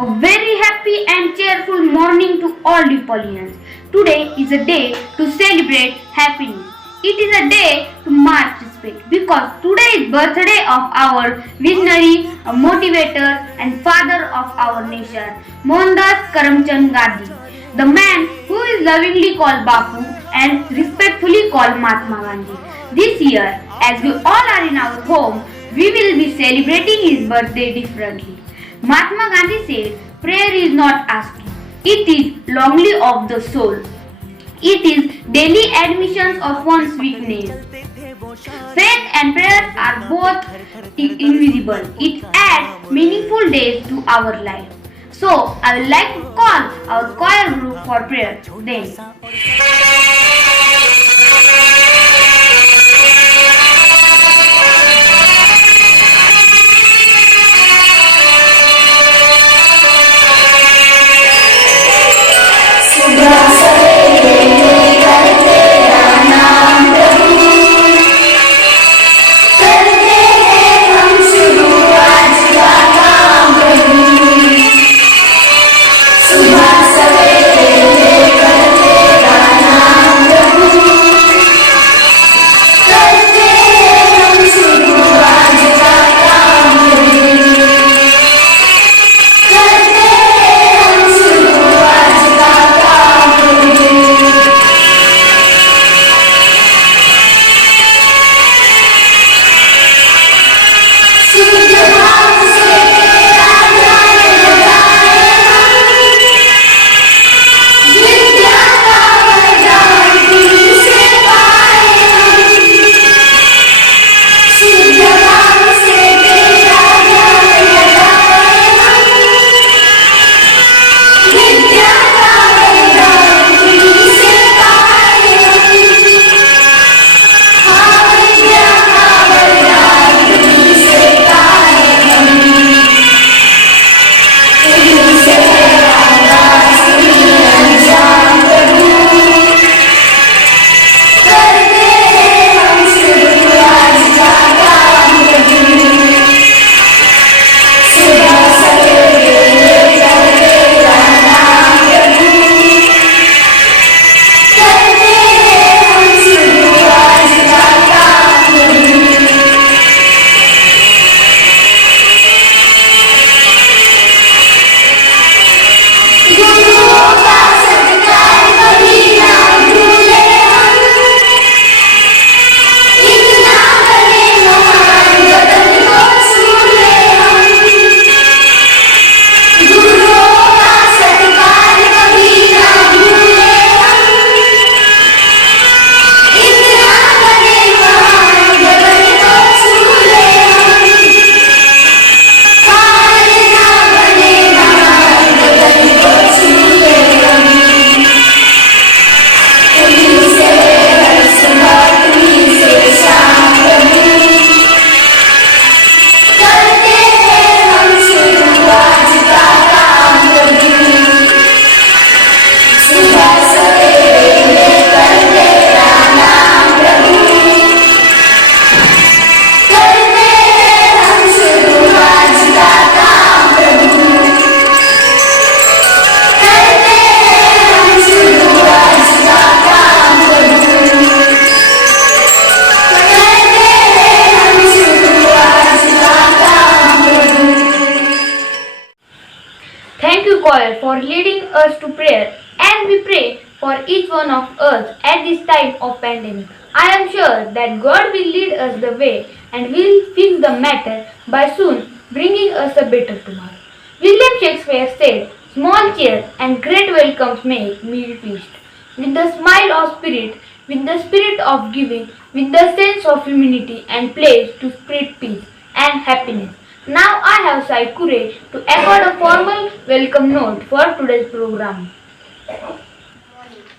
A very happy and cheerful morning to all Neapolitans. Today is a day to celebrate happiness. It is a day to mark respect because today is birthday of our visionary, a motivator and father of our nation, Mohandas Karamchand Gandhi, the man who is lovingly called Bapu and respectfully called Mahatma Gandhi. This year, as we all are in our home, we will be celebrating his birthday differently. Mahatma Gandhi said, prayer is not asking, it is longing of the soul. It is daily admissions of one's weakness. Faith and prayer are both invisible. It adds meaningful days to our life. So, I would like to call our choir group for prayer. Then. Thank you, choir, for leading us to prayer, and we pray for each one of us at this time of pandemic. I am sure that God will lead us the way and will fix the matter by soon bringing us a better tomorrow. William Shakespeare said, small cheer and great welcomes make meal feast. With the smile of spirit, with the spirit of giving, with the sense of humanity and place to spread peace and happiness. Now I have Sai Kure to accord a formal welcome note for today's program.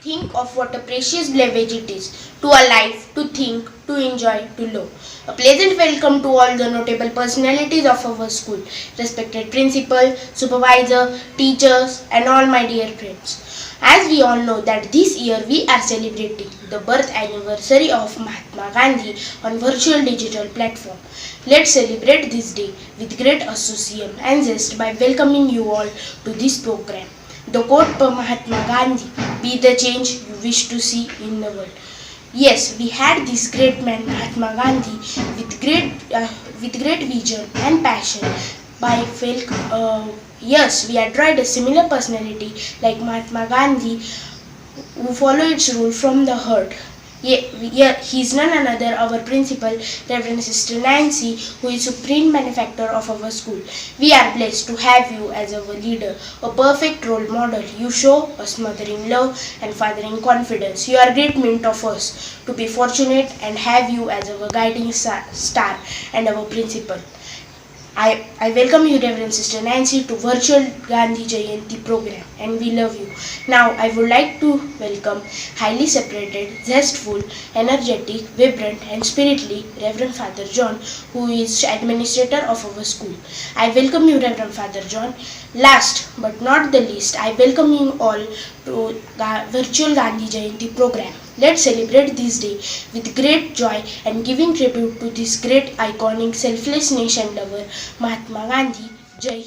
Think of what a precious privilege it is to our life, to think, to enjoy, to love. A pleasant welcome to all the notable personalities of our school, respected principal, supervisor, teachers and all my dear friends. As we all know that this year we are celebrating the birth anniversary of Mahatma Gandhi on virtual digital platform. Let's celebrate this day with great association and zest by welcoming you all to this program. The quote per Mahatma Gandhi, be the change you wish to see in the world. Yes, we had this great man Mahatma Gandhi with great vision and passion. Yes, we admired a similar personality like Mahatma Gandhi, who followed its rule from the heart. He is none another our principal, Reverend Sister Nancy, who is supreme benefactor of our school. We are blessed to have you as our leader, a perfect role model. You show us mothering love and fathering confidence. You are great meant of us to be fortunate and have you as our guiding star and our principal. I welcome you, Reverend Sister Nancy, to virtual Gandhi Jayanti program, and we love you. Now, I would like to welcome highly separated, zestful, energetic, vibrant, and spiritly Reverend Father John, who is administrator of our school. I welcome you, Reverend Father John. Last but not the least, I welcome you all to virtual Gandhi Jayanti program. Let's celebrate this day with great joy and giving tribute to this great iconic selfless nation lover Mahatma Gandhi. Jai.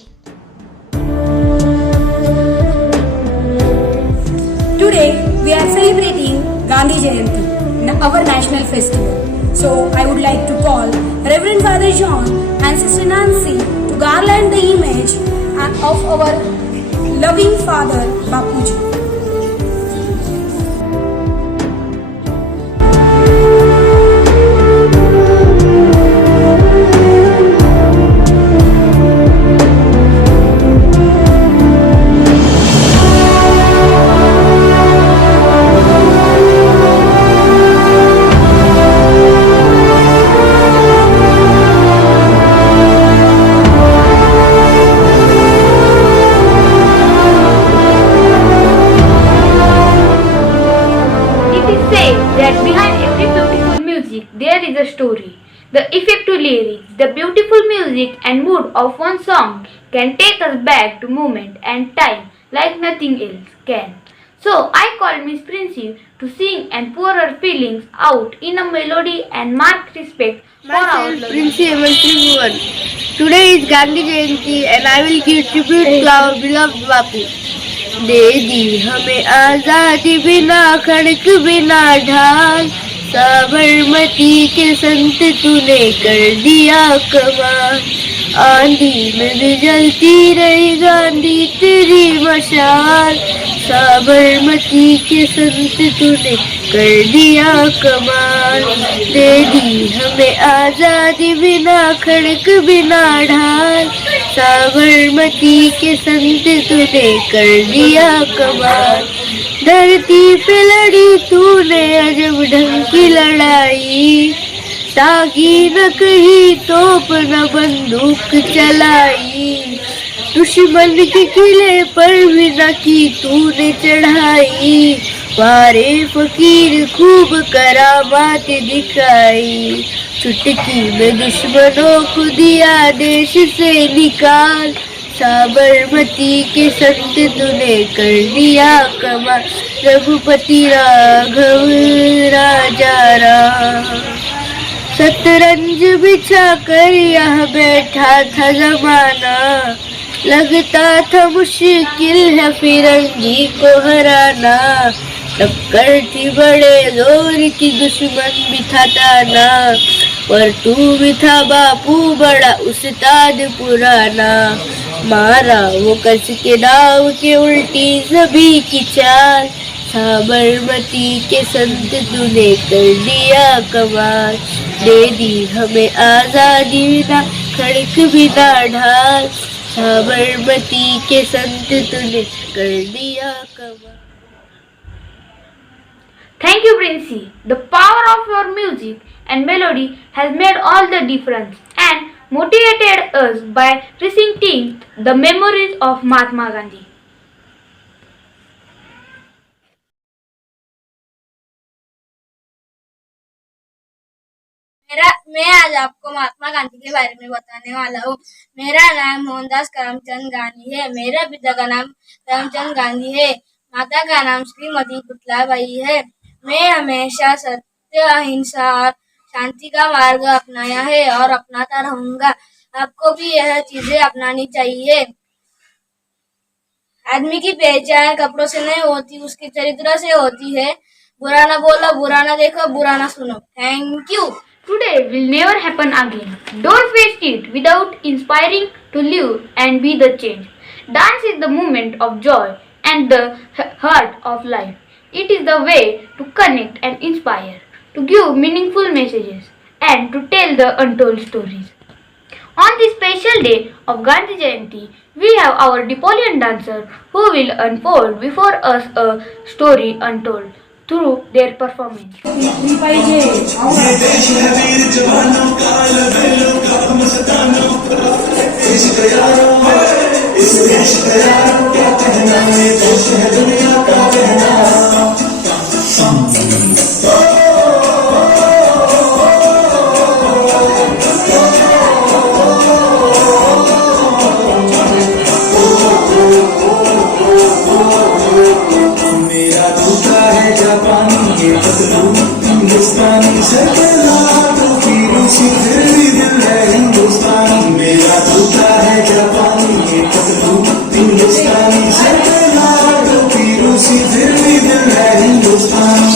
Today we are celebrating Gandhi Jayanti, our national festival. So I would like to call Reverend Father John and Sister Nancy to garland the image of our loving father Bapuji. That behind every beautiful music there is a story. The effective lyrics, the beautiful music and mood of one song can take us back to moment and time like nothing else can. So I called Miss Princey to sing and pour her feelings out in a melody and mark respect for our Myself, Princey Tribhuvan. Today is Gandhi Jayanti and I will give tribute to our beloved Bapu. दे दी हमें आजादी बिना खड़क बिना ढाल साबरमती के संत तूने कर दिया कमाल आंधी में भी जलती रही गांधी तेरी मशाल साबरमती के संत तूने कर दिया कमाल दे दी हमें आजादी बिना खड़क बिना ढाल साबरमती के संत तूने कर दिया कमाल धरती पे लड़ी तूने अजब ढंग की लड़ाई ताकि न कहीं तोप न बंदूक चलाई दुश्मन के किले पर भी न की तूने चढ़ाई वारे फकीर खूब करामात दिखाई चुटकी में दुश्मनों को दिया देश से निकाल साबरमती के संत तूने कर दिया कमाल रघुपति राघव राजा राम शतरंज बिछा कर यह बैठा था जमाना लगता था मुश्किल है फिरंगी को हराना टक्कर थी बड़े जोर की दुश्मन भी था ताना पर तू भी था बापू बड़ा उस्ताद पुराना मारा वो कस के दाव के उल्टी सभी की चाल साबरमती के संत तूने कर दिया कमाल दे दी हमें आजादी बिना खड़क बिना ढाल साबरमती के संत तूने कर दिया कमाल. Thank you, Princey. The power of your music and melody has made all the difference and motivated us by reciting the memories of Mahatma Gandhi. मैं आज आपको महात्मा गांधी के बारे में बताने वाला हूँ। मेरा नाम मोहनदास करमचंद गांधी है। मेरे पिता का नाम करमचंद गांधी है। माता का नाम श्रीमती पुतलाबाई है। मैं हमेशा सत्य, अहिंसा और शांति का मार्ग अपनाया है और अपनाता रहूंगा। आपको भी यह चीजें अपनानी चाहिए। आदमी की पहचान कपड़ों से नहीं होती, उसके चरित्र से होती है। बुरा ना बोलो, बुरा ना देखो, बुरा ना सुनो। Thank you. Today will never happen again. Don't waste it without inspiring to live and be the change. Dance is the moment of joy and the heart of life. It is the way to connect and inspire, to give meaningful messages, and to tell the untold stories. On this special day of Gandhi Jayanti, we have our Napoleon dancer who will unfold before us a story untold through their performance. हिंदुस्तानी से लाखों की रूसी फिर भी दिल है हिंदुस्तानी। मेरा दूसरा है जापानी ये पतलू। हिंदुस्तानी से लाखों की रूसी फिर भी दिल है हिंदुस्तानी।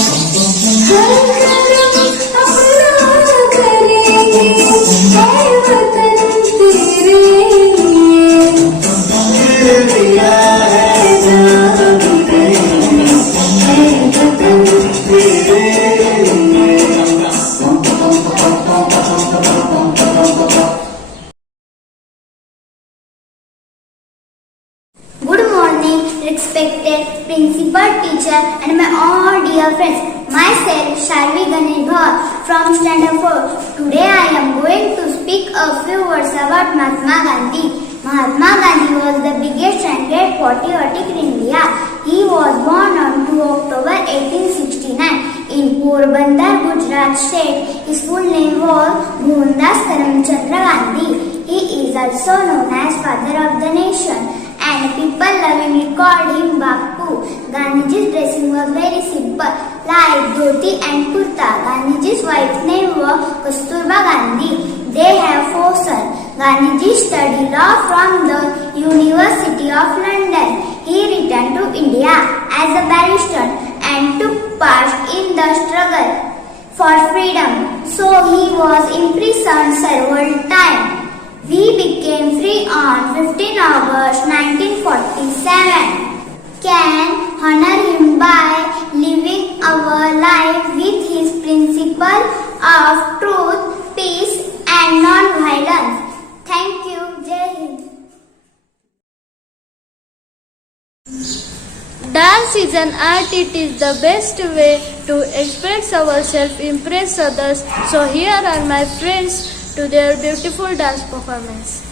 Good morning, respected principal, teacher, and my all dear friends. Myself, Sharvi Ganesh Bhaur from Standard 4. Today I am going to speak a few words about Mahatma Gandhi. Mahatma Gandhi was the biggest and great patriotic in India. He was born on 2 October 1869 in Porbandar, Gujarat state. His full name was Mohandas Karamchandra Gandhi. He is also known as Father of the Nation, and people lovingly called him Bapu. Gandhiji's dressing was very simple, like dhoti and kurta. Gandhiji's wife's name was Kasturba Gandhi. They have 4 sons. Gandhiji studied law from the University of London. He returned to India as a barrister and took part in the struggle for freedom. So he was imprisoned several times. We became free on 15 August 1947. Can honor him by living our life with his principle of truth, peace and non-violence. Thank you. Jai Hind. Dance is an art. It is the best way to express ourselves, impress others. So here are my friends to their beautiful dance performance.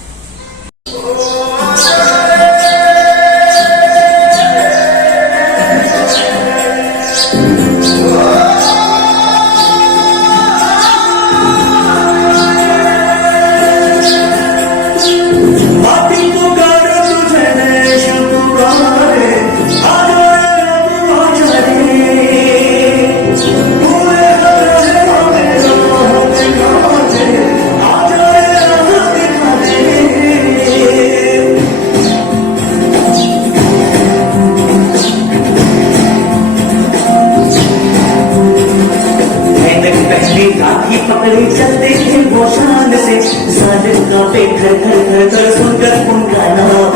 चलते थे वो शान से साजन का पे घर घर घर घर सुनकर उनका नाम।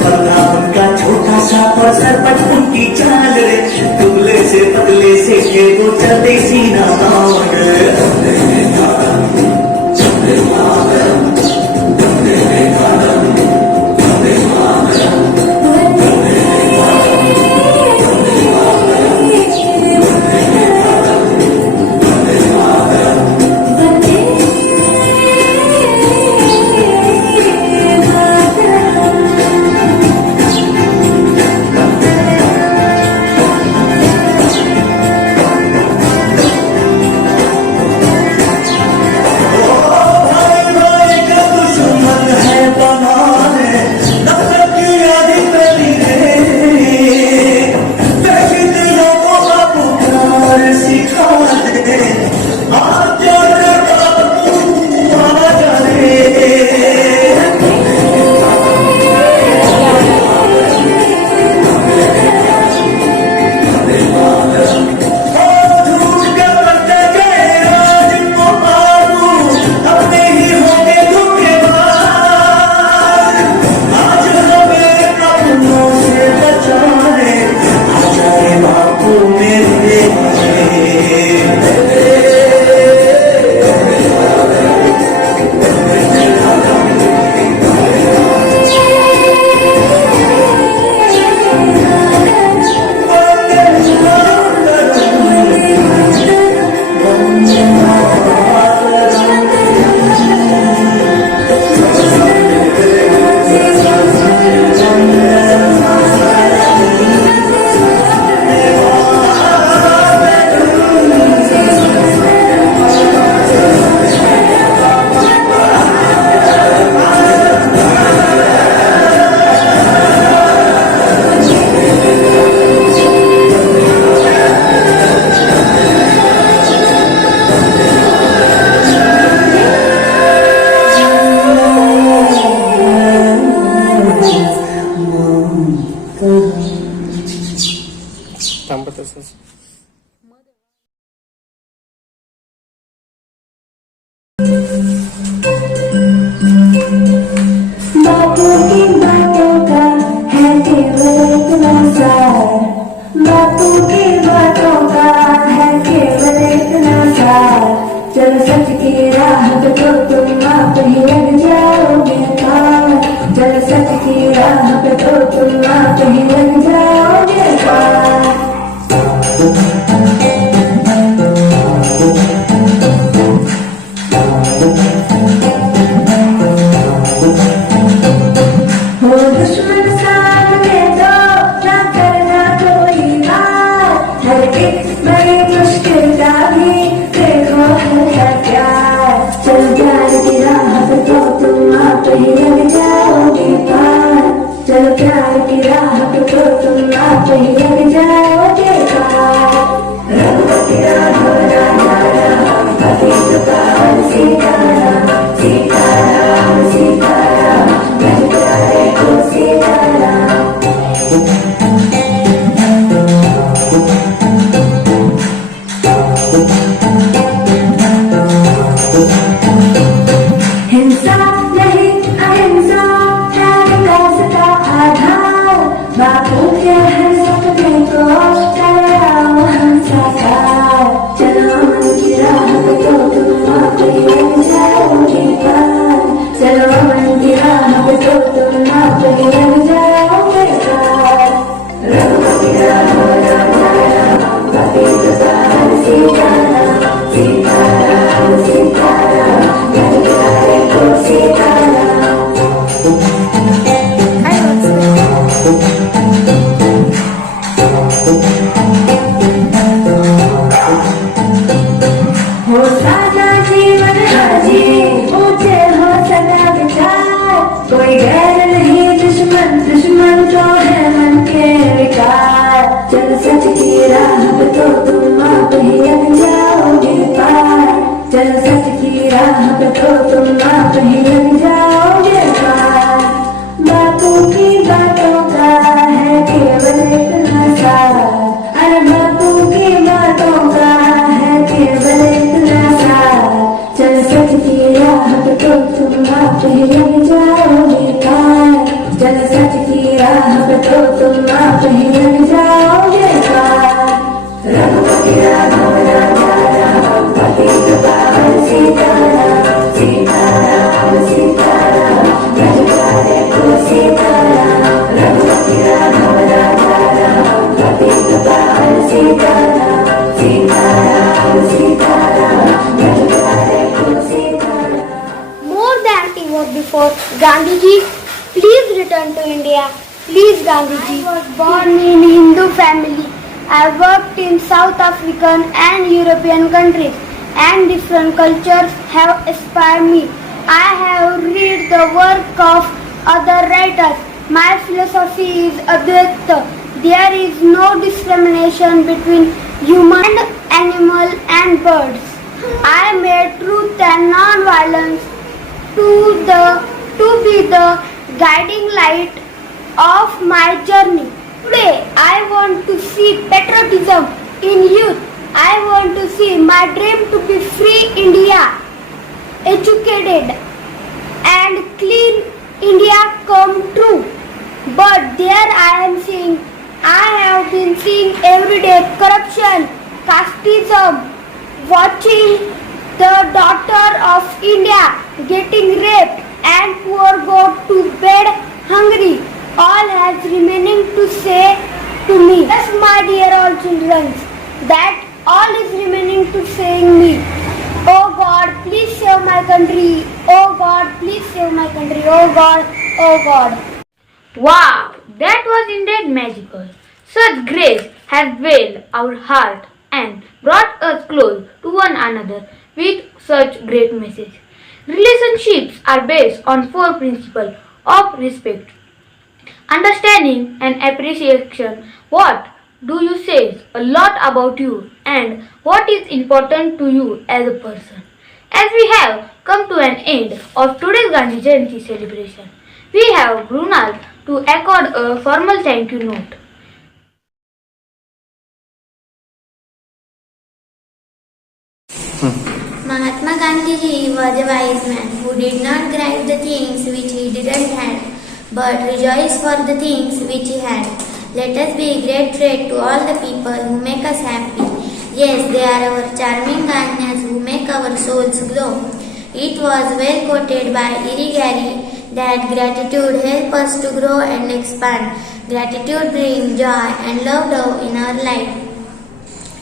पगला उनका छोटा सा पसर पर उनकी चाल रे, दुबले से पतले से ये वो चलते सीना थांबा तसंच. बातों की बातों का है केवल इतना सार, बातों की बातों का है केवल इतना सार, चलो सच की राह पे तो तुम आप ही लग जाओगे पार, चलो सच की राह पे तो तुम आप ही लग जाओगे पार. हो दुश्मन सामने तो ना करना कोई बात, हर एक बड़ी मुश्किल का भी देखो है प्यार, चलो प्यार की राह पे तो तुम आप ही लग जाओगे पार, चलो प्यार की राह पे तो तुम आप ही लग जाओगे पार. रघुपति राघव राजा राम पतित पावन सीताराम, सीताराम सीताराम जय प्यारे को सीताराम. हिंसा नहीं अहिंसा है विकास का आधार, बापू के हर सपने को कराओ हम साकार, चलो अमन की राह पे तो तुम आप ही लग जाओगे पार, चलो अमन की राह पे तो तुम आप ही लग जाओगे पार. रघुपति राघव राजा राम पतित पावन सीताराम, सीताराम सीताराम जय प्यारे को सीताराम. हो सादा जीवन हाजी, ऊंचे हो सदा विचार, कोई गैर नहीं दुश्मन, दुश्मन तो है मन के विकार, चल सच की राह पे तो तुम आप ही लग जाओगे पार, चल सच की राह पे तो तुम आप ही लग जाओगे पार. बातों की बातों का है केवल इतना सार, अरे बातों की बातों का है केवल इतना सार, चल सच की राह पे तो तुम आप ही लग जाओगे पार, चल सच की राह पे तो तुम आप ही लग जाओगे पार. रघुपति राघव राजा राम पतित पावन सीताराम, सीताराम सीताराम जय प्यारे को सीताराम. रघुपति राघव राजा राम पतित पावन सीताराम, सीताराम सीताराम जय प्यारे को Sitaram. More than ever before, Gandhiji, please return to India. Please, Gandhiji. I was born in Hindu family. I worked in South African and European countries, and different cultures have inspired me. I have read the work of other writers. My philosophy is Advaita. There is no discrimination between human, animal, and birds. I made truth and non-violence to be the guiding light of my journey. Today, I want to see patriotism in youth. I want to see my dream to be free India, educated and clean India come true. But there I am seeing, I have been seeing everyday corruption, casteism, watching the daughter of India getting raped and poor go to bed hungry. All has remaining to say to me. Yes, my dear all children, that all is remaining to saying me. Oh God, please save my country. Oh God, please save my country. Oh God, oh God. Wow, that was indeed magical. Such grace has veiled our heart and brought us close to one another with such great message. Relationships are based on 4 principles of respect, understanding and appreciation. What do you say a lot about you and what is important to you as a person. As we have come to an end of today's Gandhi Jayanti celebration, we have grown up to accord a formal thank you note. Mahatma Gandhi was a wise man who did not grieve the things which he didn't have, but rejoiced for the things which he had. Let us be a great threat to all the people who make us happy. Yes, they are our charming Ganyas who make our souls glow. It was well quoted by Irigaray that gratitude helps us to grow and expand. Gratitude brings joy and love in our life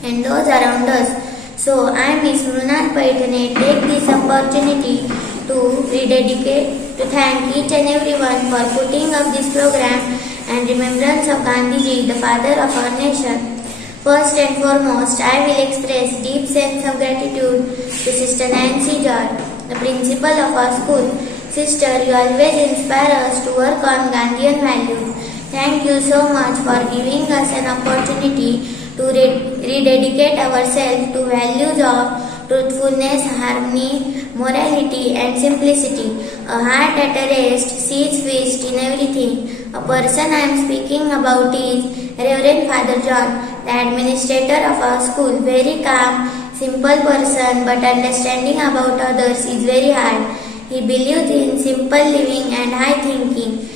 and those around us. So, I, Miss Mrunal Paithane, take this opportunity to rededicate, to thank each and everyone for putting up this program and remembrance of Gandhiji, the father of our nation. First and foremost, I will express deep sense of gratitude to Sister Nancy George, the principal of our school. Sister, you always inspire us to work on Gandhian values. Thank you so much for giving us an opportunity to rededicate ourselves to values of truthfulness, harmony, morality and simplicity. A heart at a rest sees feast in everything. A person I am speaking about is Reverend Father John, the administrator of our school. Very calm, simple person, but understanding about others is very hard. He believes in simple living and high thinking.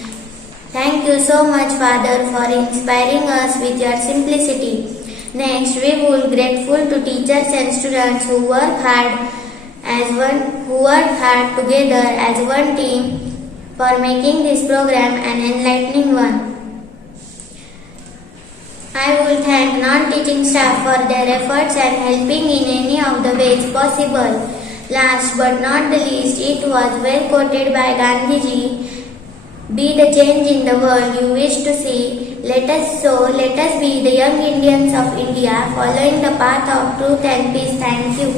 Thank you so much, Father, for inspiring us with your simplicity. Next, we will be grateful to teachers and students who work hard together as one team for making this program an enlightening one. I will thank non-teaching staff for their efforts and helping in any of the ways possible. Last but not the least, it was well quoted by Gandhiji, "Be the change in the world you wish to see." Let us be the young Indians of India following the path of truth and peace. Thank you.